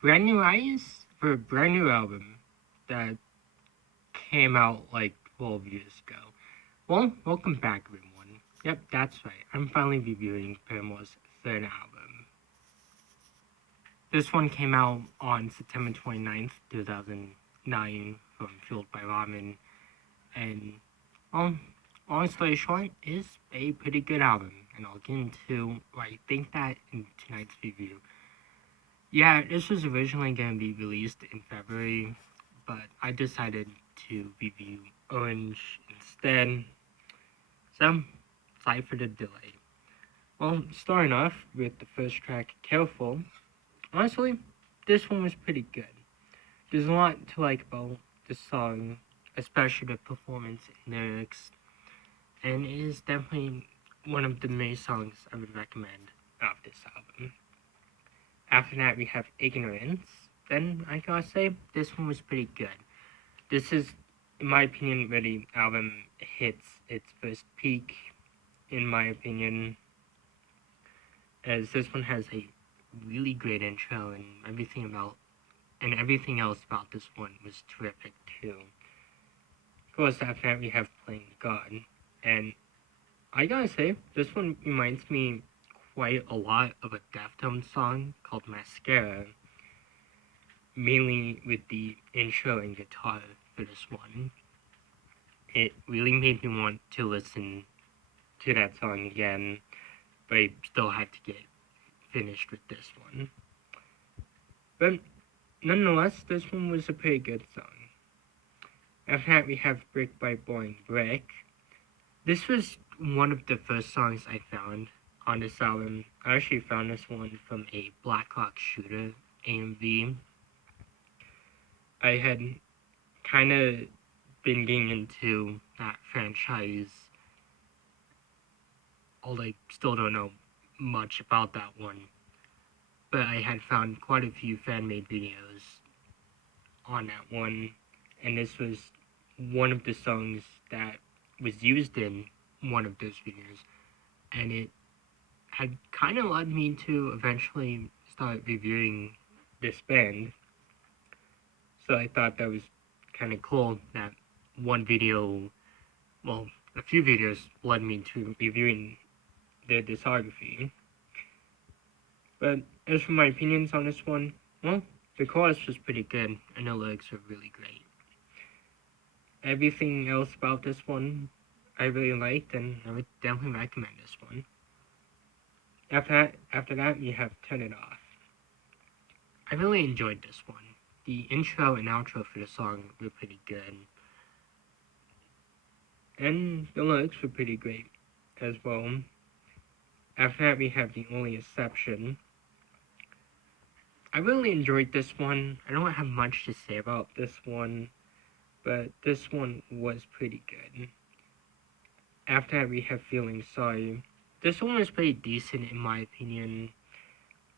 brand new eyes for a brand new album that came out like 12 years ago. Well, welcome back, everyone. Yep, that's right. I'm finally reviewing Paramore's third album. This one came out on September 29th, 2009, from Fueled by Ramen, and well, long story short, is a pretty good album, and I'll get into why I think that in tonight's review. Yeah, this was originally going to be released in February, but I decided to review Orange instead. So, sorry for the delay. Well, starting off with the first track, Careful. Honestly, this one was pretty good. There's a lot to like about the song, especially the performance and lyrics, and it is definitely one of the main songs I would recommend of this album. After that, we have Ignorance. Then I gotta say, this one was pretty good. This is, in my opinion, where the album hits its first peak, in my opinion, as this one has a really great intro and everything else about this one was terrific too. Of course, after that we have Playing God, and I gotta say, this one reminds me quite a lot of a Deftones song called Mascara, mainly with the intro and guitar for this one. It really made me want to listen to that song again, but I still had to get finished with this one. But nonetheless, this one was a pretty good song. After that, we have Brick by Boring Brick. This was one of the first songs I found on this album. I actually found this one from a Black Rock Shooter AMV. I had kind of been getting into that franchise, although I still don't know much about that one. But I had found quite a few fan-made videos on that one, and this was one of the songs that was used in one of those videos, and it had kind of led me to eventually start reviewing this band. So I thought that was kind of cool that one video, well, a few videos led me to reviewing their discography. But as for my opinions on this one, well, the chorus was pretty good and the lyrics were really great. Everything else about this one I really liked, and I would definitely recommend this one. After that, we have Turn It Off. I really enjoyed this one. The intro and outro for the song were pretty good, and the lyrics were pretty great as well. After that, we have The Only Exception. I really enjoyed this one. I don't have much to say about this one, but this one was pretty good. After that, we have Feeling Sorry. This one was pretty decent in my opinion.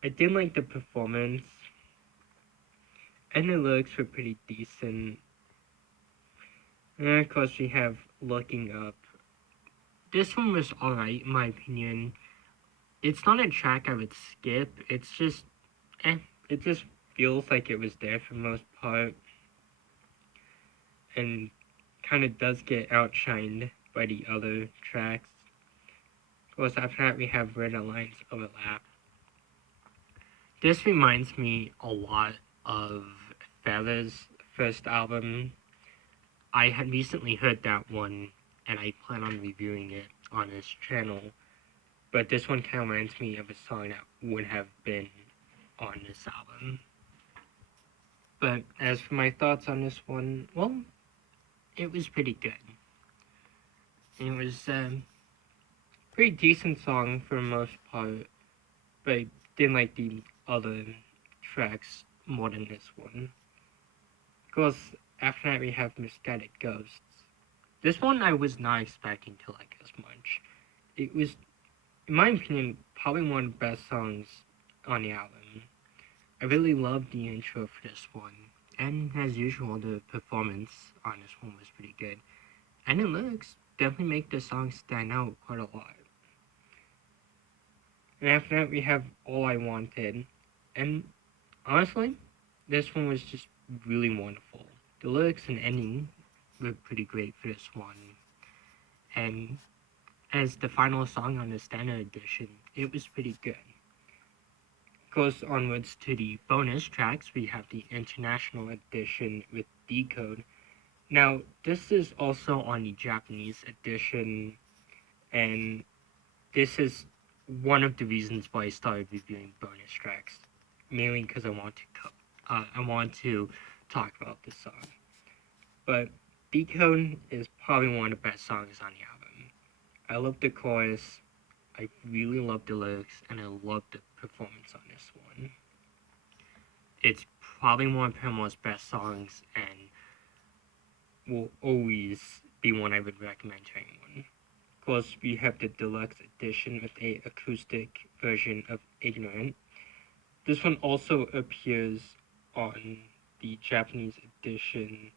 I did like the performance, and the lyrics were pretty decent. And then of course we have Looking Up. This one was alright in my opinion. It's not a track I would skip, it's just, it just feels like it was there for the most part. And kind of does get outshined by the other tracks. Of course, after that we have Where the Lines Overlap. This reminds me a lot of Feather's first album. I had recently heard that one, and I plan on reviewing it on this channel. But this one kind of reminds me of a song that would have been on this album. But as for my thoughts on this one, well, it was pretty good. It was a pretty decent song for the most part, but I didn't like the other tracks more than this one. Of course, after that we have Misguided Ghosts. This one I was not expecting to like as much. It was, in my opinion, probably one of the best songs on the album. I really loved the intro for this one, and as usual, the performance on this one was pretty good. And the lyrics definitely make the song stand out quite a lot. And after that, we have All I Wanted. And honestly, this one was just really wonderful. The lyrics and ending were pretty great for this one. And as the final song on the standard edition, it was pretty good. Goes onwards to the bonus tracks. We have the international edition with Decode. Now, this is also on the Japanese edition, and this is one of the reasons why I started reviewing bonus tracks, mainly because I want to talk about this song. But Decode is probably one of the best songs on the album. I love the chorus, I really love the lyrics, and I love the performance on this one. It's probably one of Paramore's best songs, and will always be one I would recommend to anyone. Of course, we have the deluxe edition with a acoustic version of Ignorant. This one also appears on the Japanese edition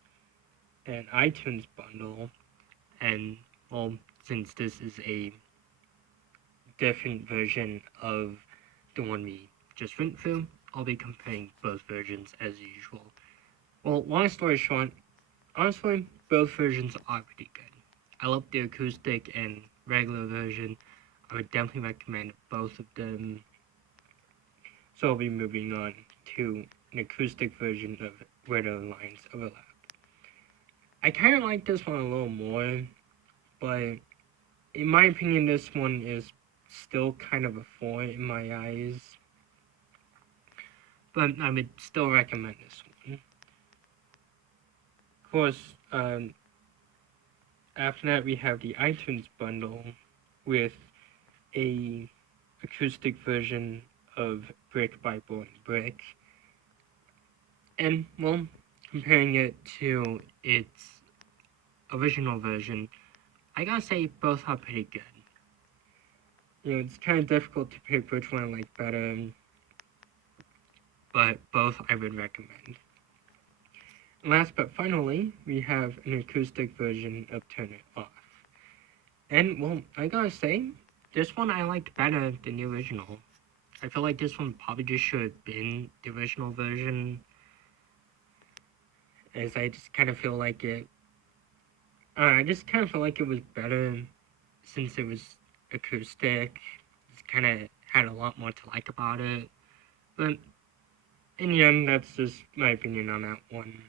and iTunes bundle, and well, since this is a different version of the one we just went through, I'll be comparing both versions as usual. Well, long story short, honestly, both versions are pretty good. I love the acoustic and regular version. I would definitely recommend both of them. So I'll be moving on to an acoustic version of Where the Lines Overlap. I kind of like this one a little more, but in my opinion, this one is still kind of a 4 in my eyes. But I would still recommend this one. Of course, after that we have the iTunes bundle with a acoustic version of Brick by Born Brick. And, well, comparing it to its original version, I gotta say both are pretty good. It's kind of difficult to pick which one I like better, but both I would recommend. And last but finally, we have an acoustic version of Turn It Off. And, well, I gotta say, this one I liked better than the original. I feel like this one probably just should have been the original version, as I just kind of feel like it. I just kind of feel like it was better since it was acoustic. It kind of had a lot more to like about it. But in the end, that's just my opinion on that one.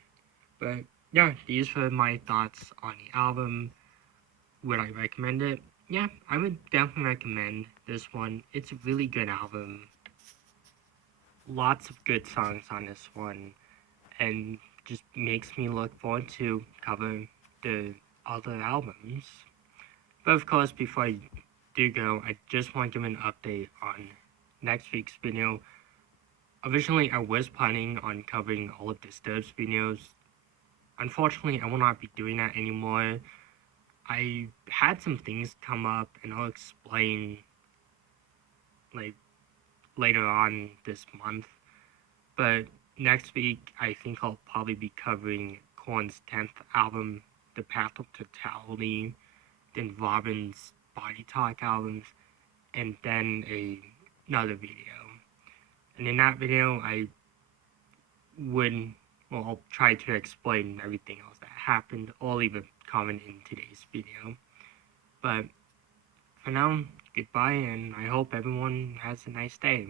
But yeah, these were my thoughts on the album. Would I recommend it? Yeah, I would definitely recommend this one. It's a really good album. Lots of good songs on this one. And just makes me look forward to covering the other albums. But of course, before I do go, I just want to give an update on next week's video. Originally, I was planning on covering all of Disturbed's videos. Unfortunately, I will not be doing that anymore. I had some things come up, and I'll explain later on this month. But next week, I think I'll probably be covering Korn's 10th album, The Path of Totality, then Robin's Body Talk albums, and then another video. And in that video, I'll try to explain everything else that happened. I'll leave a comment in today's video. But for now, goodbye, and I hope everyone has a nice day.